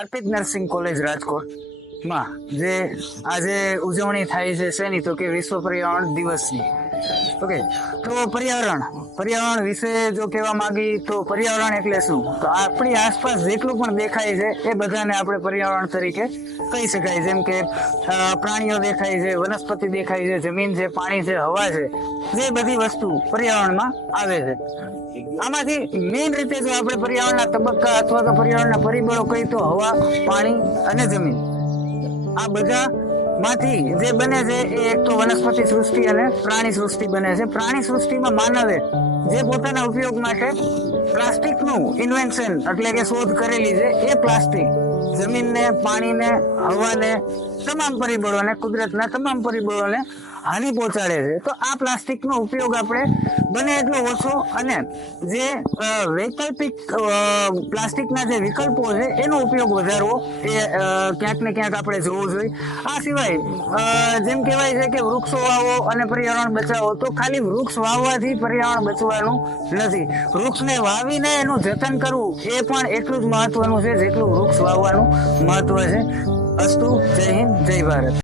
અર્પિત nursing college રાજકોટમાં જે આજે ઉજવણી થાય છે શેની તો કે વિશ્વ પર્યાવરણ દિવસની. ઓકે, તો પર્યાવરણ વિશે જો કહેવા માંગી તો પર્યાવરણ એટલે શું? તો આપણી આસપાસ જેટલું પણ દેખાય છે એ બધાને આપણે પર્યાવરણ તરીકે કહી શકાય. જેમ કે પ્રાણીઓ દેખાય છે, વનસ્પતિ દેખાય છે, જમીન છે, પાણી છે, હવા છે, જે બધી વસ્તુ પર્યાવરણમાં આવે છે. આમાંથી મેઇન રીતે જો આપણે પર્યાવરણના તબક્કા અથવા તો પર્યાવરણના પરિબળો કહીએ તો હવા, પાણી અને જમીન, આ બધા માંથી જે બને છે એ એક તો વનસ્પતિ સૃષ્ટિ અને પ્રાણી સૃષ્ટિ બને છે. પ્રાણી સૃષ્ટિમાં માનવે જે પોતાના ઉપયોગ માટે પ્લાસ્ટિકનું ઇન્વેન્શન એટલે કે શોધ કરેલી છે એ પ્લાસ્ટિક જમીનને, પાણીને, હવાને, તમામ પરિબળોને, કુદરતના તમામ પરિબળોને હાનિ પહોંચાડે છે. તો આ પ્લાસ્ટિકનો ઉપયોગ આપણે બને એટલો ઓછો અને જે વૈકલ્પિક પ્લાસ્ટિકના જે વિકલ્પો છે એનો ઉપયોગ વધારવો એ ક્યાંક ને ક્યાંક આપણે જોવું જોઈએ. આ સિવાય જેમ કહેવાય છે કે વૃક્ષો વાવો અને પર્યાવરણ બચાવો, તો ખાલી વૃક્ષ વાવવાથી પર્યાવરણ બચવાનું નથી. વૃક્ષને વાવીને એનું જતન કરવું એ પણ એટલું જ મહત્વનું છે જેટલું વૃક્ષ વાવવાનું મહત્વ છે. અસ્તુ, જય હિન્દ, જય ભારત.